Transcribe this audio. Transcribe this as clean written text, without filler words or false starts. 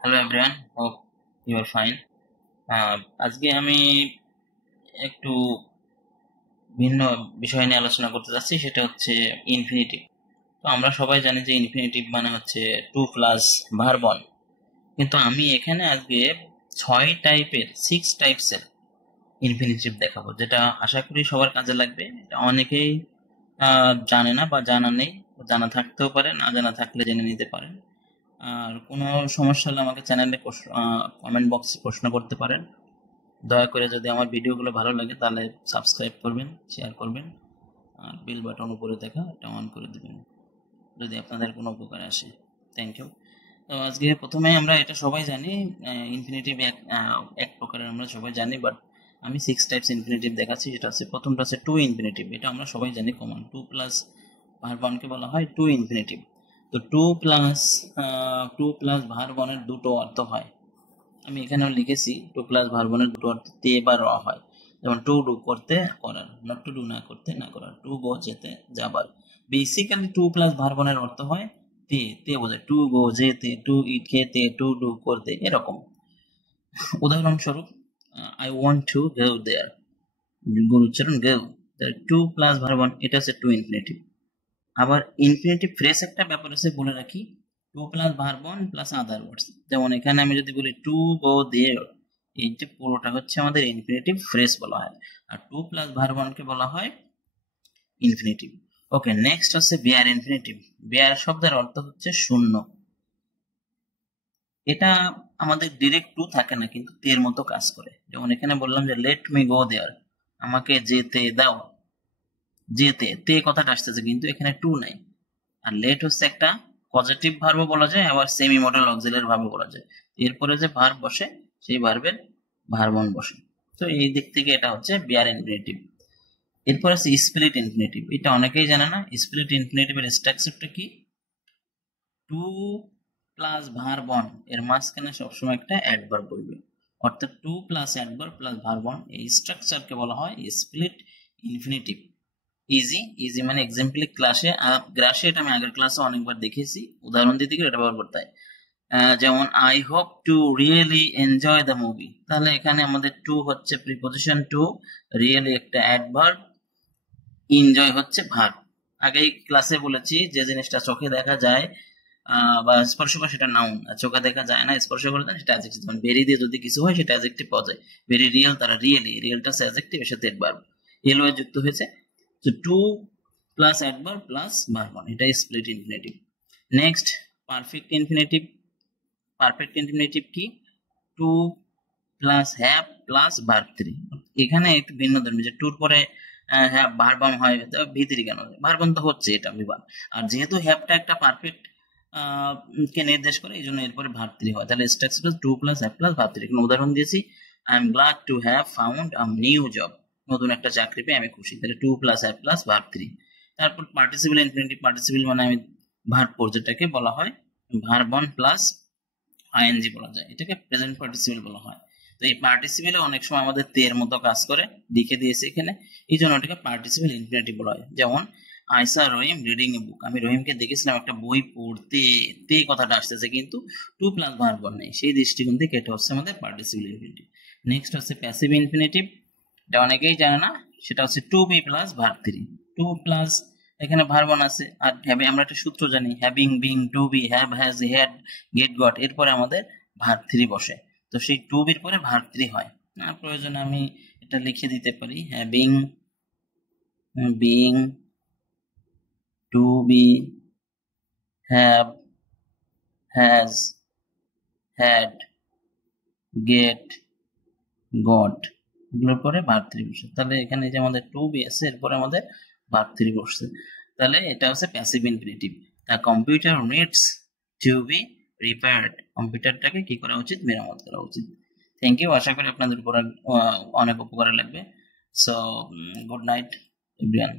Hello everyone, hope you are fine. আজকে আমি একটু ভিন্ন বিষয় নিয়ে আলোচনা করতে যাচ্ছি, সেটা হচ্ছে ইনফিনিটিভ। তো আমরা সবাই জানি যে ইনফিনিটিভ মানে হচ্ছে টু প্লাস ভার্বন, কিন্তু আমি এখানে আজকে 6 টাইপসের ইনফিনিটিভ দেখাবো, যেটা আশা করি সবার কাজে লাগবে। এটা অনেকেই জানে না বা জানা নেই, জানা থাকতেও পারে, না জানা থাকলে জেনে নিতে পারেন। আর কোনো সমস্যা হলে আমাকে চ্যানেলে কমেন্ট বক্সে প্রশ্ন করতে পারেন। দয়া করে যদি আমার ভিডিওগুলো ভালো লাগে তাহলে সাবস্ক্রাইব করবেন, শেয়ার করবেন, আর বেল বাটন উপরে দেখা এটা অন করে দেবেন যদি আপনাদের কোনো উপকারে আসে। Thank you. তো আজকে প্রথমে আমরা এটা সবাই জানি, ইনফিনিটিভ এক প্রকারের আমরা সবাই জানি, বাট আমি 6 টাইপস ইনফিনিটিভ দেখাচ্ছি। যেটা হচ্ছে প্রথমটা হচ্ছে টু ইনফিনিটিভ। এটা আমরা সবাই জানি কমন, টু প্লাস ভার্বনকে বলা হয় টু ইনফিনিটিভ। তো টু প্লাস ভার্বনের দুটো অর্থ হয়। আমি এখানেও লিখেছি টু প্লাস ভার্বনের দুটো অর্থ তে বা র হয়। যেমন টু ডু করতে করার, নট টু ডু না করতে না করার, টু গো যেতে যাবার। বেসিক্যালি টু প্লাস ভার্বনের অর্থ হয় তে, তে বোঝায় টু গো যেতে, টু ইট খেতে, টু ডু করতে, এরকম। উদাহরণস্বরূপ, আই ওয়ান্ট টু গো দেয়ার, গুরু উচ্চারণ গো। টু প্লাস ভার্বন, এটা হচ্ছে টু ইনফিনিটিভ। আবার ইনফিনিটিভ ফ্রেজ একটা ব্যাপার আছে, বলে রাখি, টু প্লাস ভার্বন প্লাস আদার ওয়ার্ডস। যেমন এখানে আমি যদি বলি টু গো দেয়ার, এই যে পুরোটা হচ্ছে আমাদের ইনফিনিটিভ ফ্রেজ বলা হয়, আর টু প্লাস ভার্বনকে বলা হয় ইনফিনিটিভ। ওকে, নেক্সট হচ্ছে বেয়ার ইনফিনিটিভ। বেয়ার শব্দের অর্থ হচ্ছে শূন্য। এটা আমাদের ডিরেক্ট টু থাকে না, কিন্তু তের মতো কাজ করে। যেমন এখানে বললাম যে লেট মি গো দেয়ার, আমাকে যেতে দাও। যেতে, তে কথাটা আসতেছে, কিন্তু এখানে টু নাই। আর লেট হচ্ছে একটা পজিটিভ ভার্ব বলা যায়, আবার সেমি মডেল অক্সিলারি ভার্ব বলা যায়। এরপরে যে ভার্ব বসে সেই ভার্বের ভার্বন বসে। তো এই দিক থেকে এটা হচ্ছে বিয়ার ইনফিনিটিভ। এরপর আছে স্প্লিট ইনফিনিটিভ। এটা অনেকেই জানে না। স্প্লিট ইনফিনিটিভের স্ট্রাকচারটা কি? টু প্লাস ভার্বন এর মাঝখানে সবসময় একটা অ্যাডভার্ব বলবে, অর্থাৎ টু প্লাস অ্যাডভার্ব প্লাস ভার্বন, এই স্ট্রাকচারকে বলা হয় স্প্লিট ইনফিনিটিভ। ইজি ইজি মানে এক্সাম্পলি গ্রাসে এটা আমি আগের ক্লাসে অনেকবার দেখেছি, উদাহরণ দিতে গেলে এটা ব্যবহার করতে হয়। যেমন I hope to really enjoy the movie, তাহলে এখানে আমাদের টু হচ্ছে প্রিপোজিশন টু, রিয়েলি একটা অ্যাডভার্ব, এনজয় হচ্ছে ভার্ব। আগেই ক্লাসে বলেছি যে জিনিসটা চোখে দেখা যায় বা স্পর্শ করে সেটা নাউন, আর চোখে দেখা যায় না স্পর্শ করে দেন সেটা অ্যাডজেক্টিভ। যেমন ভেরি দিয়ে যদি কিছু হয় সেটা অ্যাডজেক্টিভ পাওয়া যায়। ভেরি রিয়েল, তারা রিয়েলি, রিয়েলটা হচ্ছে অ্যাডজেক্টিভ, এর সাথে ভার্ব এল ওয়ে যুক্ত হয়েছে। তো to plus adverb plus verb, এটা split infinitive. Next, perfect infinitive. Perfect infinitive কি? To plus have plus verb three. এখানে একটু ভিন্ন ধর্মী, যে টুর পরে হ্যাঁ ভার্বাম হয়, ভিতরি কেন? ভার্বন তো হচ্ছে, এটা বিভাগ। আর যেহেতু হ্যাভটা একটা পারফেক্ট কে নির্দেশ করে, এই জন্য এরপরে ভার্ব থ্রি হয়। তাহলে structure to plus have plus verb three. এখানে উদাহরণ দিয়েছি, I am glad to have found a new job, নতুন একটা চাকরি পেয়ে আমি খুশি। তাহলে to plus have plus verb three. তারপর পার্টিসিপল ইনফিনিটিভ। পার্টিসিপল মানে আমি ভার্ব ফোর, যেটাকে বলা হয় ভার্বন প্লাস আইএনজি বলা যায়, এটাকে প্রেজেন্ট পার্টিসিপল বলা হয়। তো এই পার্টিসিপলে অনেক সময় আমাদের তের মতো কাজ করে, লিখে দিয়েছে এখানে, এই জন্য এটাকে পার্টিসিপল ইনফিনিটিভ বলা হয়। যেমন আই সা রহিম রিডিং এ বুক, আমি রহিমকে দেখেছিলাম একটা বই পড়তে, তে কথাটা আসতেছে, কিন্তু টু প্লাস ভার্ব নেই। সেই দৃষ্টিকোণ থেকে এটা হচ্ছে আমাদের পার্টিসিপল ইনফিনিটিভ। নেক্সট হচ্ছে প্যাসিভ ইনফিনিটিভ। এটা অনেকেই জানে না, সেটা হচ্ছে to be plus verb three. To plus এখানে ভার্বন আছে, আর হ্যাভে আমরা একটা সূত্র জানি, having, being, to be, have, has, had, get, got, এরপরে আমাদের ভার্ব থ্রি বসে। তো সেই টু বির পরে ভার্ব থ্রি হয়। প্রয়োজনে আমি এটা লিখে দিতে পারি, having, being, to be, have, has, had, get, got, এগুলোর পরে ভার্ব থ্রি বসে। তাহলে এখানে যে আমাদের টু বি আছে, এরপরে আমাদের ভার্ব থ্রি বসছে। তাহলে এটা হচ্ছে passive infinitive. Computer needs to be repaired, কম্পিউটারটাকে কি করা উচিত? মেরামত করা উচিত। Thank you. আশা করি আপনাদের উপর অনেক উপকারে লাগবে। So good night everyone.